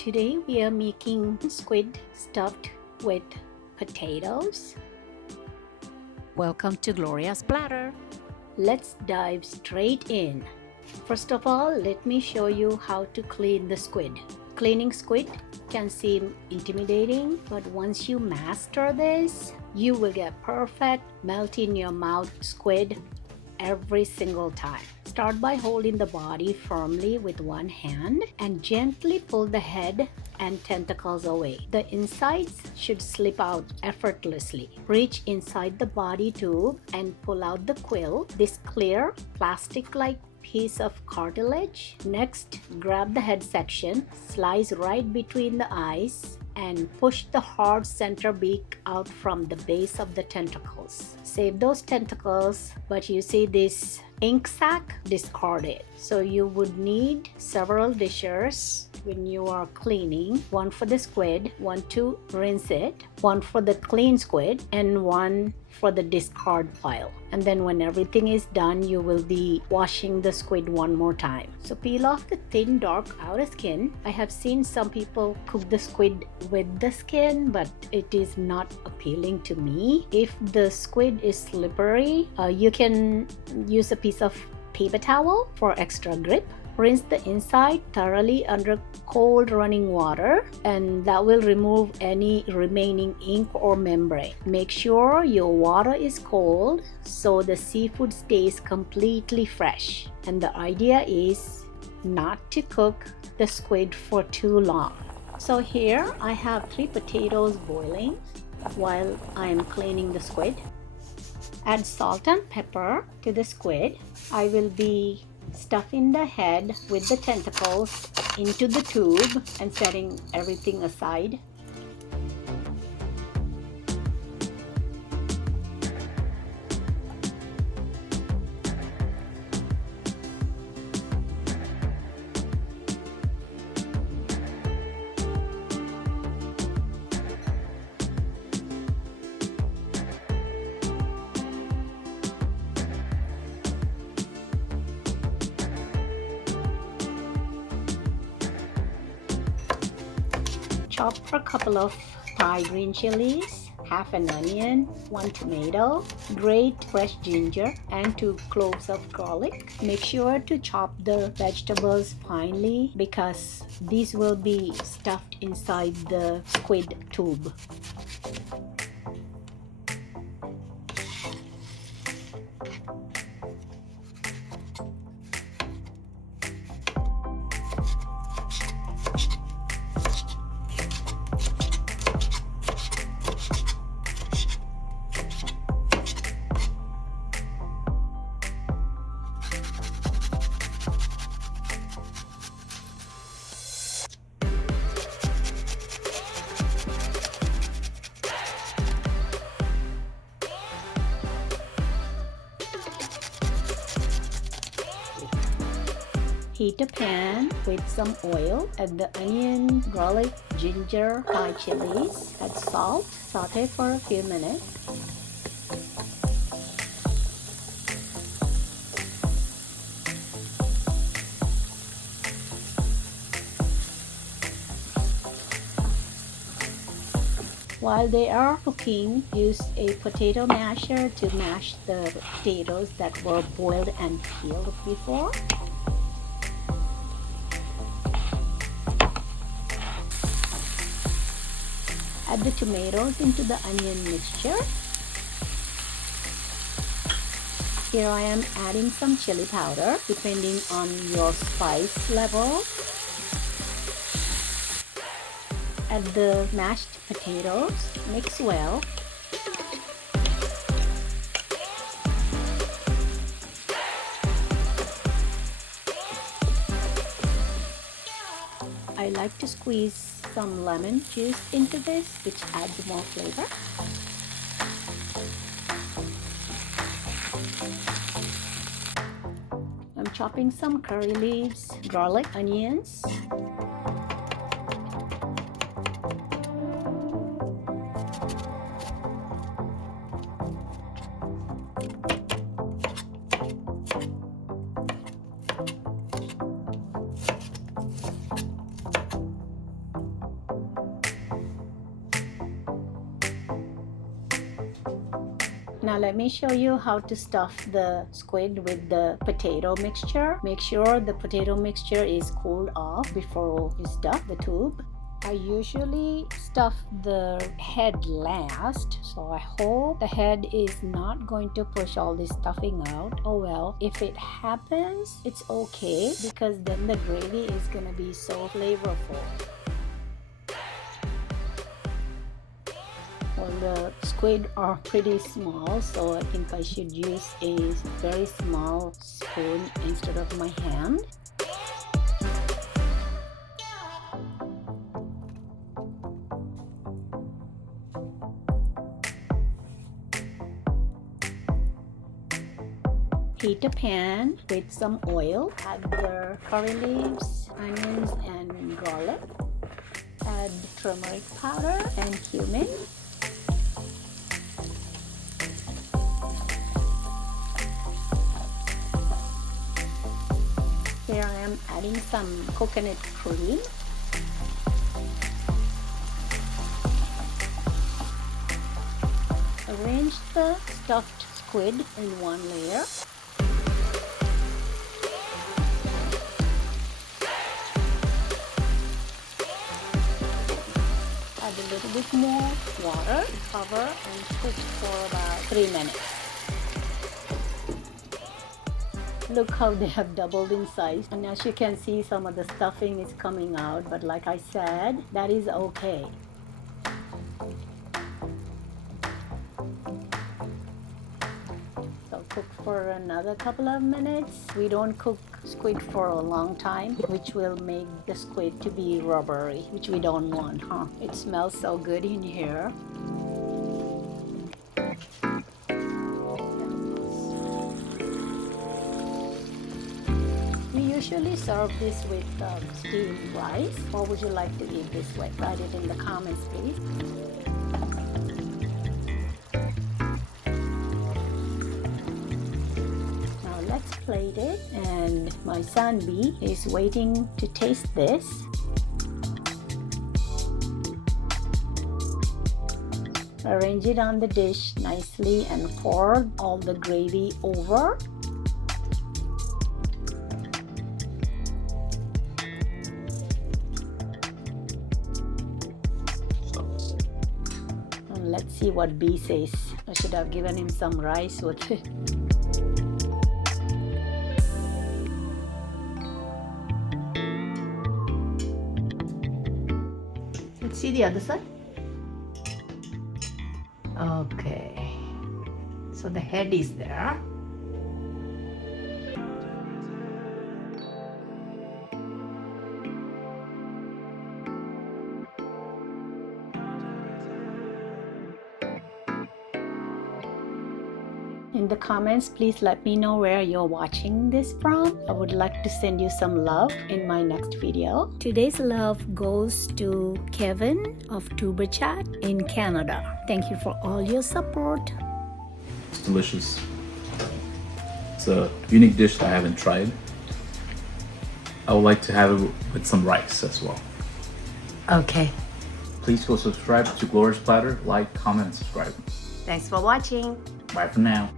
Today we are making squid stuffed with potatoes. Welcome to Gloria's Platter. Let's dive straight in. First of all, let me show you how to clean the squid. Cleaning squid can seem intimidating, but once you master this, you will get perfect melt in your mouth squid every single time. Start by holding the body firmly with one hand and gently pull the head and tentacles away. The insides should slip out effortlessly. Reach inside the body tube and pull out the quill, this clear plastic-like piece of cartilage. Next, grab the head section, slice right between the eyes, and push the hard center beak out from the base of the tentacles. Save those tentacles, but you see this ink sac, discard it. So you would need several dishes when you are cleaning. One for the squid, one to rinse it, one for the clean squid, and one for the discard pile. And then when everything is done, you will be washing the squid one more time. So peel off the thin dark outer skin. I have seen some people cook the squid with the skin, but it is not appealing to me. If the squid is slippery, you can use a piece of paper towel for extra grip. Rinse the inside thoroughly under cold running water, and that will remove any remaining ink or membrane. Make sure your water is cold so the seafood stays completely fresh. And the idea is not to cook the squid for too long. So here I have 3 potatoes boiling while I am cleaning the squid. Add salt and pepper to the squid. I will be stuffing the head with the tentacles into the tube and setting everything aside. Chop for a couple of Thai green chilies, half an onion, 1 tomato, grate fresh ginger, and 2 cloves of garlic. Make sure to chop the vegetables finely because these will be stuffed inside the squid tube. Heat a pan with some oil. Add the onion, garlic, ginger, Thai chilies. Add salt. Saute for a few minutes. While they are cooking, use a potato masher to mash the potatoes that were boiled and peeled before. Add the tomatoes into the onion mixture. Here I am adding some chili powder depending on your spice level. Add the mashed potatoes, mix well. I like to squeeze some lemon juice into this, which adds more flavor. I'm chopping some curry leaves, garlic, onions. Now let me show you how to stuff the squid with the potato mixture. Make sure the potato mixture is cooled off before you stuff the tube. I usually stuff the head last, so I hope the head is not going to push all this stuffing out. Oh well, if it happens, it's okay because then the gravy is gonna be so flavorful. Well, the squid are pretty small, so I think I should use a very small spoon instead of my hand. Heat a pan with some oil. Add the curry leaves, onions, and garlic. Add turmeric powder and cumin. Here I am adding some coconut cream. Arrange the stuffed squid in one layer. Add a little bit more water, cover, and cook for about 3 minutes. Look how they have doubled in size, and as you can see, some of the stuffing is coming out, but like I said, that is okay. So cook for another couple of minutes. We don't cook squid for a long time, which will make the squid to be rubbery, which we don't want, huh? It smells so good in here. We usually serve this with steamed rice. Or would you like to eat this way? Write it in the comments, please. Let's plate it, and my son B is waiting to taste this. Arrange it on the dish nicely and pour all the gravy over. And let's see what B says. I should have given him some rice with it. See the other side? Okay, so the head is there. In the comments, please let me know where you're watching this from. I would like to send you some love in my next video. Today's love goes to Kevin of Tuberchat in Canada. Thank you for all your support. It's delicious. It's a unique dish that I haven't tried. I would like to have it with some rice as well. Okay. Please go subscribe to Gloria's Platter, like, comment, and subscribe. Thanks for watching. Bye for now.